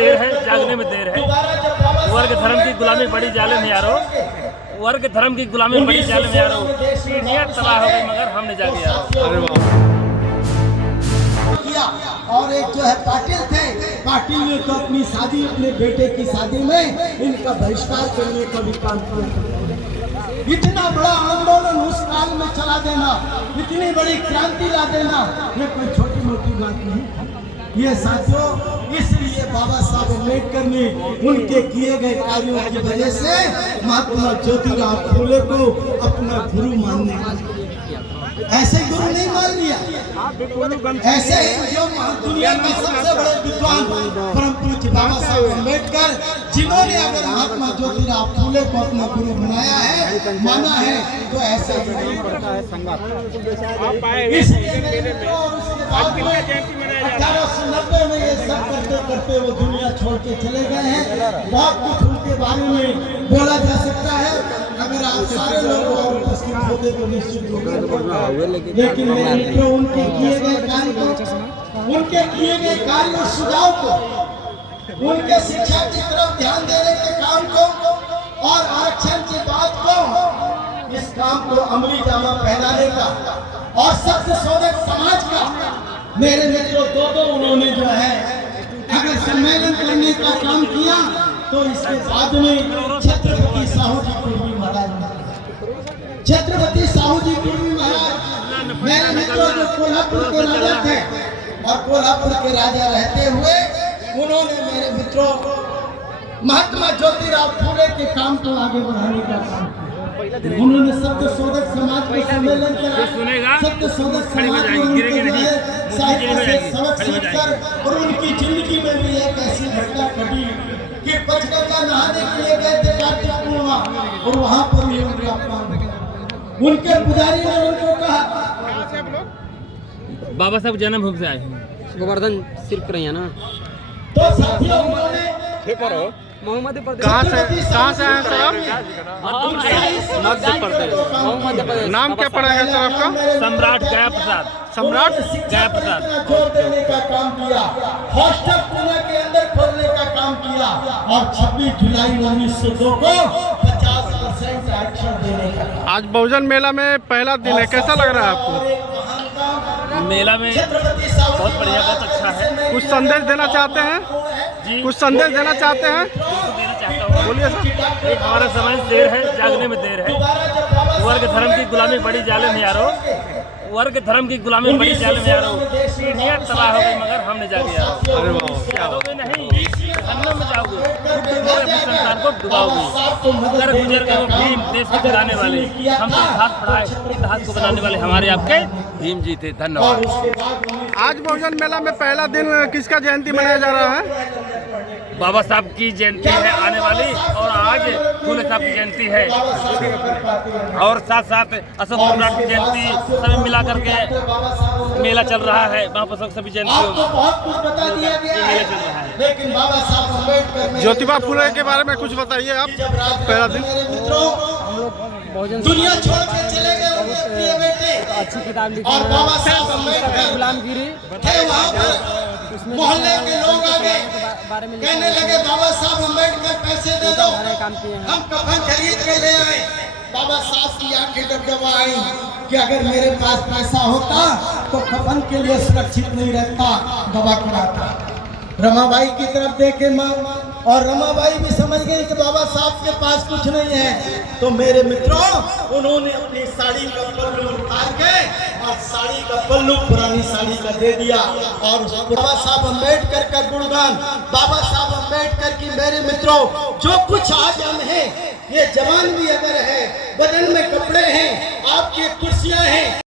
देर है, जागने में देर है। वर्ग धर्म की गुलामी बड़ी जालिम है यारो, वर्ग धर्म की गुलामी बड़ी जालिम है यारो। पीढ़ियां तबाह हो गई मगर हमने जागे यारो। अरे वाह। और एक जो है पाटिल थे, पाटिल ने तो अपनी शादी, अपने बेटे की शादी में इनका बहिष्कार करने का भी काम किया। इतना बड़ा आंदोलन उस काल में चला देना, इतनी बड़ी क्रांति ला देना, ये कोई छोटी मोटी बात नहीं। ये साथियों, इसलिए बाबा साहब अम्बेडकर ने उनके किए गए कार्यों की वजह से महात्मा ज्योतिराव फूले को अपना गुरु मानने, ऐसे गुरु नहीं मान लिया, ऐसे ही जो दुनिया के सबसे बड़े विद्वान परम पूज्य बाबा साहब अम्बेडकर, जिन्होंने अगर महात्मा ज्योतिराव फूले को अपना गुरु बनाया है, माना है, तो ऐसे ही नहीं पड़ता है संघर्ष। 1890 में ये सब करते करते वो दुनिया छोड़ के चले गए हैं। बहुत कुछ उनके बारे में बोला जा सकता है, अगर आप सारे लोग उपस्थित होते तो निश्चित होगा। लेकिन मेरे मित्रों, उनके किए गए कार्य को, उनके किए गए कार्य और सुझाव को, उनके शिक्षा की तरफ ध्यान देने के काम को और आरक्षण की बात को, इस काम को अमली जामा पहनाने का और सत्य शोधक समाज का, मेरे मित्रों, दो उन्होंने जो है अगर सम्मेलन करने का काम किया, तो इसके बाद में छत्रपति साहू जी कुर्मी महाराज, छत्रपति साहू जी कुर्मी महाराज, मेरे मित्रों, जो कोल्हापुर के राजा थे और कोल्हापुर के राजा रहते हुए उन्होंने, मेरे मित्रों, महात्मा ज्योतिराव फूले के काम को आगे बढ़ाने का काम किया। उन्होंने सत्य शोधक समाज को सम्मेलन करा, सत्य शोधक समाज में उनके जो है साहित्य से सबक सीखकर, और उनकी जिंदगी में भी एक ऐसी घटना घटी कि पचगंगा नहाने के लिए गए थे कार्तिक पूर्णिमा, और वहां पर भी उनका अपमान हुआ। उनके पुजारी ने उनको कहा, बाबा साहब जन्मभूमि से आए, गोवर्धन सिर्फ रही है ना। तो साथियों, उन्होंने मोहम्मद कहाँ से आए सर आप? मध्य प्रदेश। नाम क्या पड़ेगा सर आपका? सम्राट गया प्रसाद। सम्राट गया प्रसाद। जोर देने का काम किया, हॉस्टल पुणे के अंदर खोलने का काम किया, और 26 जुलाई 1902 को 50% आरक्षण देने का। आज बहुजन मेला में पहला दिन है, कैसा लग रहा है आपको? मेला में बहुत बढ़िया, बहुत अच्छा है। कुछ संदेश देना चाहते हैं जी, कुछ संदेश देना चाहते हैं? देना चाहता हूँ। बोलिए सर। एक हमारा समय देर है, जागने में देर है। वर्ग धर्म की गुलामी बड़ी जालिम है यारो, वर्ग धर्म की गुलामी बड़ी जालिम है यारो। पीढ़ियां तबाह हो गई मगर हमने जागे यारो। अरे वाह, क्या जाओगे नहीं, जहन्नम में जाओगे, डूबोगे, अपनी संतान को डुबाओगे। अगर गुजर गए वो भीम, देश को चलाने वाले, हम इतिहास पढ़ाए, इतिहास को बनाने वाले हमारे आपके भीम जी थे। धन्यवाद। आज बहुजन मेला में पहला दिन किसका जयंती मनाया जा रहा है? बाबा साहब की जयंती है आने वाली, और आज फूले साहब की जयंती है, और साथ साथ अशोक सम्राट की जयंती, सभी मिला करके मेला चल रहा है। वहाँ पर सभी जयंतियों में बहुत कुछ बता दिया गया है, लेकिन बाबा साहब अम्बेडकर ने ज्योतिबा फूले के बारे में कुछ बताइए आप। पहला दिन मेरे मित्रों, दुनिया छोड़ के चले गए उनके प्रिय बेटे, अच्छी किताब लिखी और बाबा साहब अम्बेडकर गुलामगिरी थे वहाँ पर। मोहल्ले के लोग आगे कहने लगे, बाबा साहब अम्बेडकर पैसे दे दो, काम किए हैं। हम कफन खरीद के ले आए। बाबा साहब की आंखें डबडबा आई कि अगर मेरे पास पैसा होता तो कफन के लिए सुरक्षित नहीं रहता, दवा कराता। रमाबाई की तरफ देखे माँ, और रमाबाई भी समझ गई कि बाबा साहब के पास कुछ नहीं है। तो मेरे मित्रों, उन्होंने अपनी साड़ी का पल्लू उतार के, और साड़ी का पल्लू पुरानी साड़ी का दे दिया, और बाबा साहब अम्बेडकर का गुणगान, बाबा साहब अम्बेडकर की, मेरे मित्रों, जो कुछ आज हम हैं, ये जवान भी अगर है, बदन में कपड़े हैं, आपकी कुर्सियां हैं।